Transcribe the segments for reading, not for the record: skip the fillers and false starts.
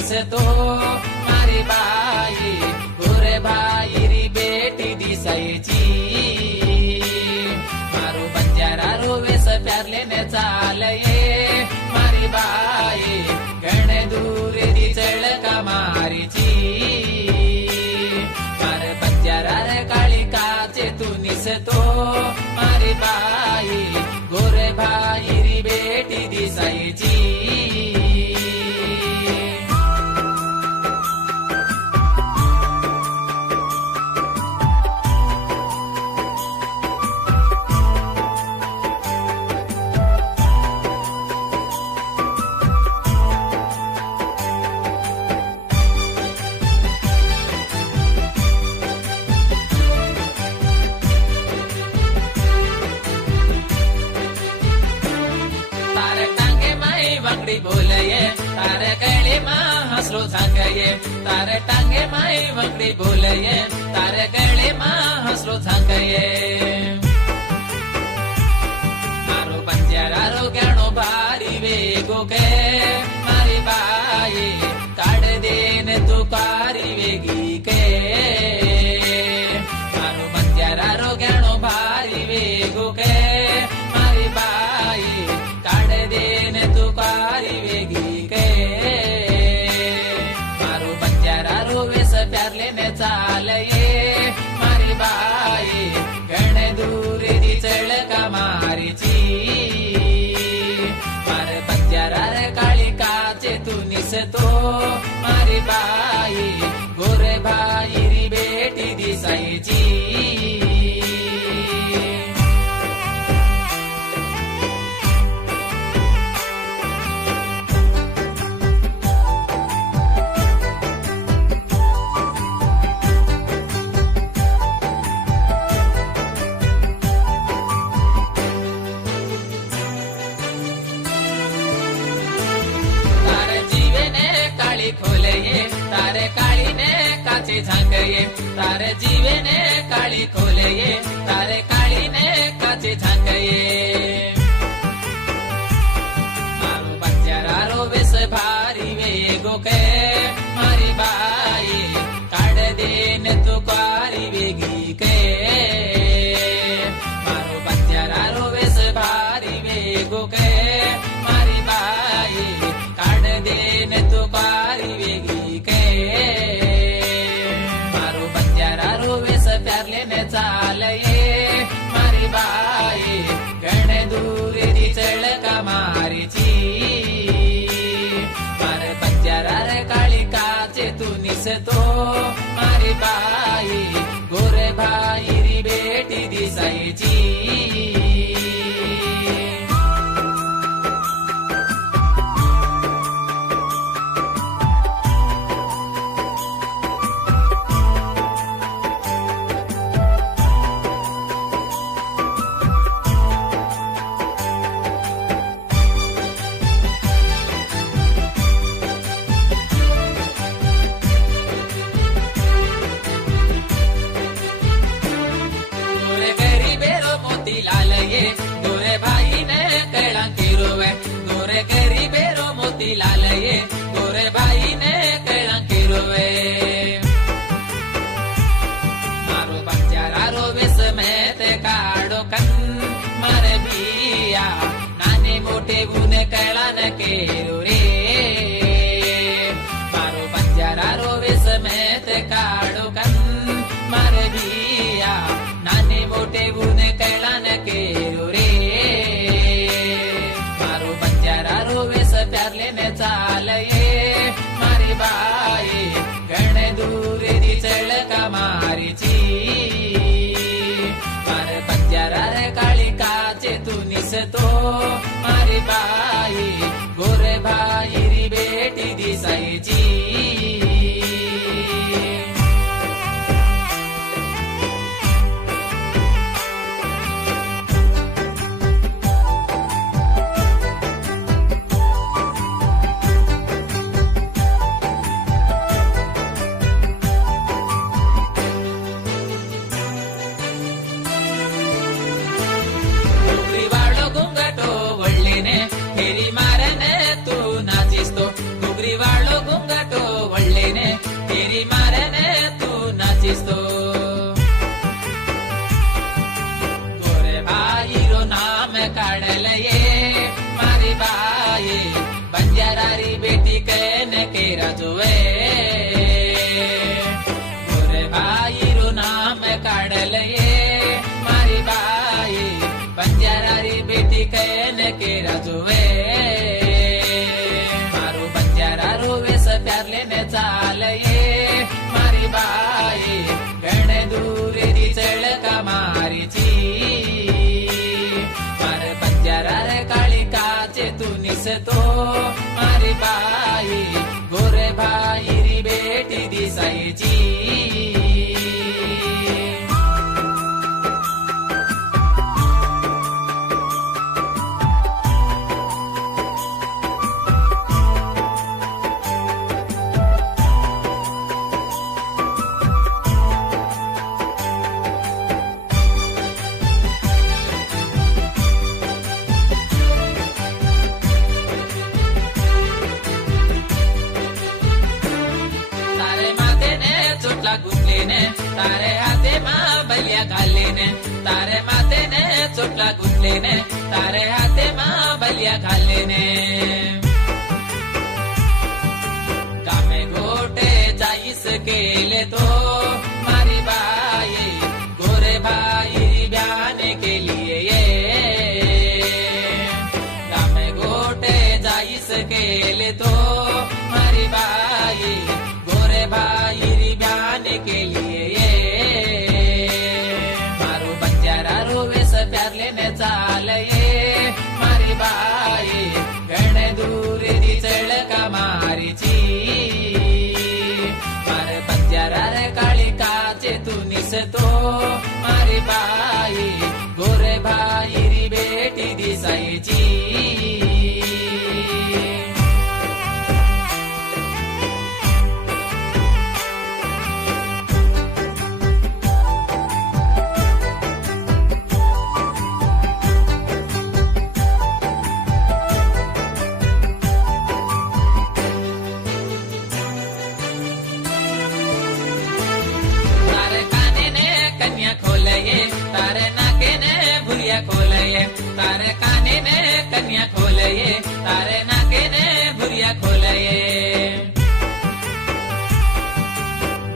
दिसतो मारी बाई गोरे भाईरी बेटी दिसायची मारू बंजारा रोवेस प्यारलेने चालये मारी बाई गणे दूर दिचळ का मारीची मार बंजारा रे काळी काचे तू निसतो मारी बाई गोरे भाईरी बेटी दिसायची बोलये तारे गळे मा हसलो झांगये तारे टांगे माई वंगडी बोलये तारे गळे मा हसलो झांगये मारो बंजारा रो गणो बारी वेगो के मारी बाई काढ देन तू कारी वेगी के मारो बंजारा रो गणो बारी वेगो के मारी बाई काढ देन तू कारी वेगी के मारू बंजारा रोवेस प्यारलेने चालये मारी बाई गणे दूर दिचळ का मारीची मार बंजारा रे काळी काचे तू निसतो मारी बाई गोरे भाईरी बेटी दिसायची खोलये तारे काळी ने काचे झांगये तारे जीवेने काळी खोलये तारे काळी ने काचे झांगये मारू बंजारा रोवेस भारी वेगो के मारी बाई काढ देन तू कारी वेगी के मारू बंजारा रोवेस भारी वेगो के मारी बाई काढ देन तू कारी वेगी के मारू बंजारा रोवेस प्यारलेने चालये मारी बाई गणे दूर दिचळ का मारीची मार बंजारा रे काळी काचे तू निसतो मारी बाई गोरे भाईरी बेटी दिसायची गोरे भाई ने कैलांकी रोवे गोरे गरीबेरो मोती लालये गोरे भाई ने कैलांकी रोवे मारो बंजारा रोवेस में ते काढो कन मारे बिया नाने मोठे गुने कैलान केरो रे मारो बंजारा रोवेस में ते काढो कन मारे बिया नाने मोठे गुने कैलान केरो रे मारू बंजारा रोवेस प्यारलेने चालये मारी बाई गणे दूर दिचळ का मारीची मार बंजारा रे काळी काचे तू निसतो मारी बाई गोरे भाईरी बेटी दिसायची फेरी मारने तू नाची जुवे गोरे भाई रो नाम काढल ये मारी बाई बंजारारी बेटी कहने के राजुवे मारू बंजारा रो वेस प्यार लेने चाल ये मारी बाई गणे दूर दी चल का मारी ची मारे बंजारा रे काळी काचे तू निसतो मारी बाई गोरे भाई री बेटी दिसायची तारे हाथे माँ बलिया खाले ने तारे माथे ने चोटला गुंडले ने तारे हाथे माँ बलिया खाले ने कामे गोटे जाईस केले तो मारी बाई गोरे भाई ब्याने के लिए ये कामे गोटे जाईस केले तो मारी बाई गोरे भाई ब्याने के लिए प्यार लेने चाल ये मारी बाई गणे दूर दी चल का मारी ची मारे बंजारा रे काळी काचे तू निसतो मारी बाई गोरे भाई री बेटी दिसायची तारे नाके ने भुरिया खोलये तारे काने ने कन्या खोलये तारे नाके ने भुरिया खोलये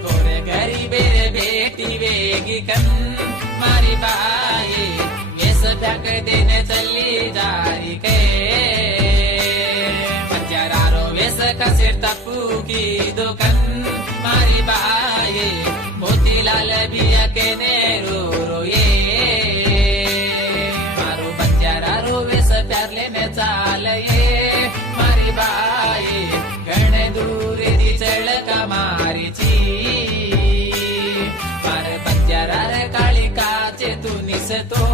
गोरे गरीबे रे बेटी वेगी कन मारी बाई वेस फ्याक देने चली जारी के बंजारा रो वेस का सिर तपू की दुकान मारी बाई मोतीलाल बिया के ने रो प्यार लेने चाल ये मारी बाई गणे दूर दी चल का मारी ची मारे बंजारा रे काळी काचे तू निसतो